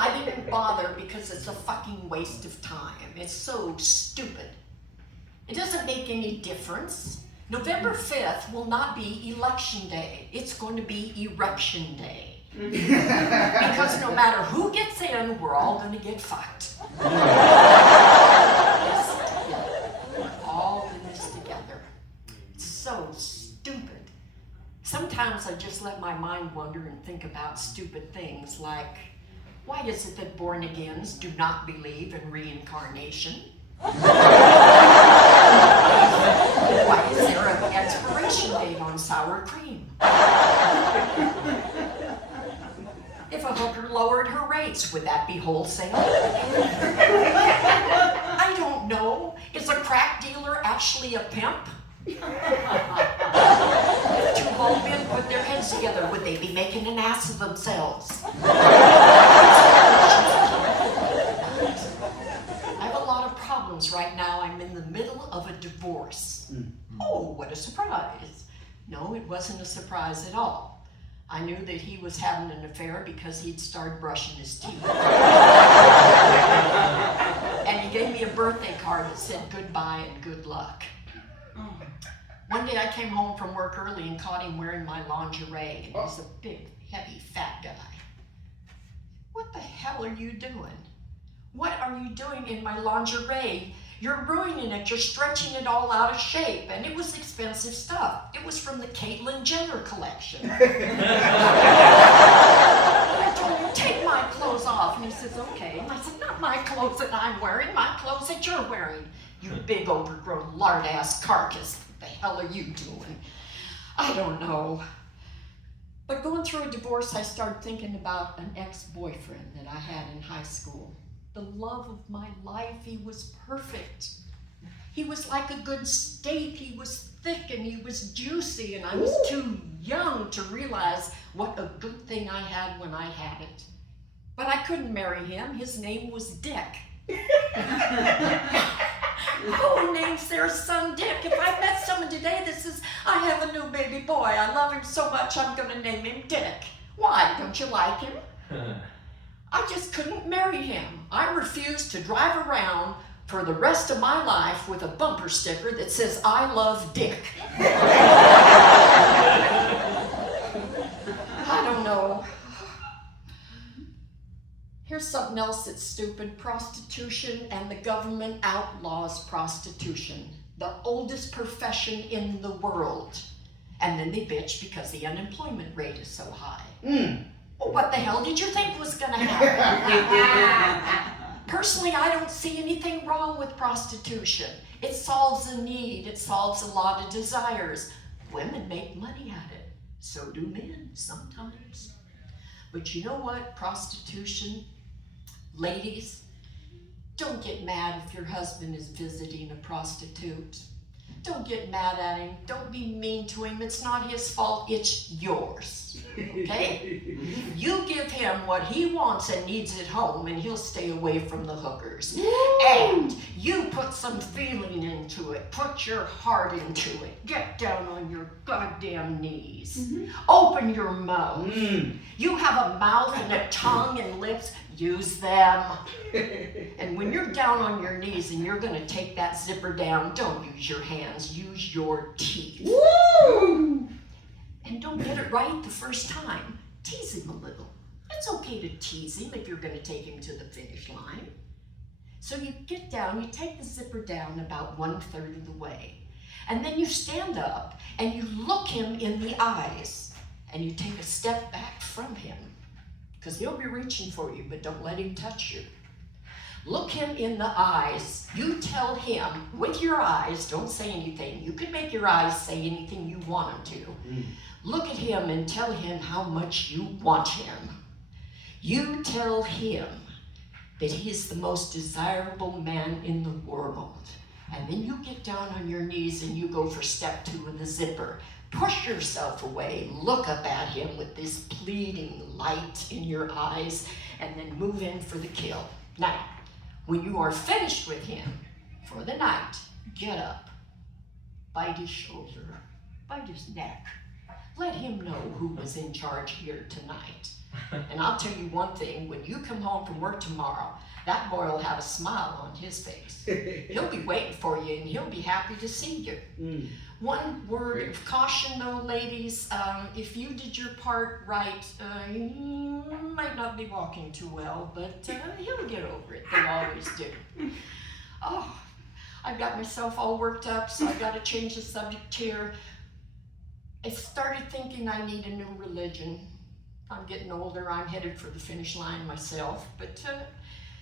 I didn't bother because it's a fucking waste of time. It's so stupid. It doesn't make any difference. November 5th will not be election day. It's going to be erection day. Because no matter who gets in, we're all going to get fucked. We're all in this together. It's so stupid. Sometimes I just let my mind wander and think about stupid things like, why is it that born-agains do not believe in reincarnation? Why is there an expiration date on sour cream? If a hooker lowered her rates, would that be wholesale? I don't know. Is a crack dealer actually a pimp? If two old men put their heads together, would they be making an ass of themselves? I have a lot of problems right now. I'm in the middle of a divorce. Oh, what a surprise. No, it wasn't a surprise at all. I knew that he was having an affair because he'd started brushing his teeth. And he gave me a birthday card that said goodbye and good luck. One day I came home from work early and caught him wearing my lingerie, and he's a big, heavy, fat guy. What the hell are you doing? What are you doing in my lingerie? You're ruining it. You're stretching it all out of shape. And it was expensive stuff. It was from the Caitlyn Jenner collection. I told him, take my clothes off. And he says, okay. And I said, not my clothes that I'm wearing, my clothes that you're wearing. You big overgrown lard-ass carcass. What the hell are you doing? I don't know. But going through a divorce, I started thinking about an ex-boyfriend that I had in high school. The love of my life. He was perfect. He was like a good steak. He was thick and he was juicy, and I was too young to realize what a good thing I had when I had it. But I couldn't marry him. His name was Dick. Who names their son Dick? If I met someone today that says, I have a new baby boy, I love him so much, I'm going to name him Dick. Why? Don't you like him? I just couldn't marry him. I refused to drive around for the rest of my life with a bumper sticker that says, I love Dick. I don't know. Here's something else that's stupid. Prostitution, and the government outlaws prostitution. The oldest profession in the world. And then they bitch because the unemployment rate is so high. Well, what the hell did you think was going to happen? Personally, I don't see anything wrong with prostitution. It solves a need. It solves a lot of desires. Women make money at it. So do men sometimes. But you know what? Prostitution, ladies, don't get mad if your husband is visiting a prostitute. Don't get mad at him. Don't be mean to him. It's not his fault. It's yours. Okay? You give him what he wants and needs at home, and he'll stay away from the hookers. And you put some feeling into it. Put your heart into it. Get down on your goddamn knees. Open your mouth. You have a mouth and a tongue and lips. Use them. And when you're down on your knees and you're going to take that zipper down, don't use your hands. Use your teeth. Woo! And don't get it right the first time. Tease him a little. It's okay to tease him if you're going to take him to the finish line. So you get down, you take the zipper down about 1/3 of the way. And then you stand up and you look him in the eyes. And you take a step back from him. Because he'll be reaching for you, but don't let him touch you. Look him in the eyes. You tell him with your eyes, don't say anything. You can make your eyes say anything you want them to. Look at him and tell him how much you want him. You tell him that he is the most desirable man in the world. And then you get down on your knees and you go for step 2 of the zipper. Push yourself away, look up at him with this pleading light in your eyes, and then move in for the kill. Now, when you are finished with him for the night, get up, bite his shoulder, bite his neck, Let him know who was in charge here tonight. And I'll tell you one thing, when you come home from work tomorrow, that boy will have a smile on his face. He'll be waiting for you and he'll be happy to see you. One word of caution though, ladies, if you did your part right, you might not be walking too well, but he'll get over it. They always do. Oh, I've got myself all worked up, so I've got to change the subject here. I started thinking I need a new religion. I'm getting older, I'm headed for the finish line myself, but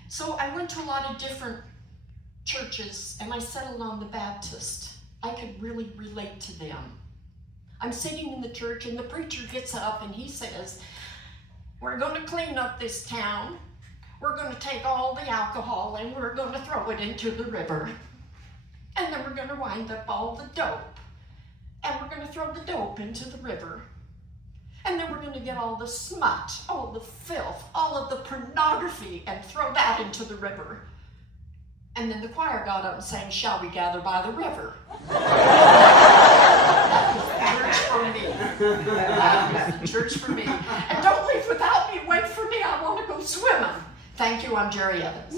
so I went to a lot of different churches and I settled on the Baptist. I could really relate to them. I'm sitting in the church and the preacher gets up and he says, we're going to clean up this town. We're going to take all the alcohol and we're going to throw it into the river. And then we're going to wind up all the dope. And we're going to throw the dope into the river. And then we're going to get all the smut, all the filth, all of the pornography and throw that into the river. And then the choir got up and sang, shall we gather by the river? That was the church for me. That was the church for me. And don't leave without me. Wait for me. I want to go swimming. Thank you. I'm Jere Evans.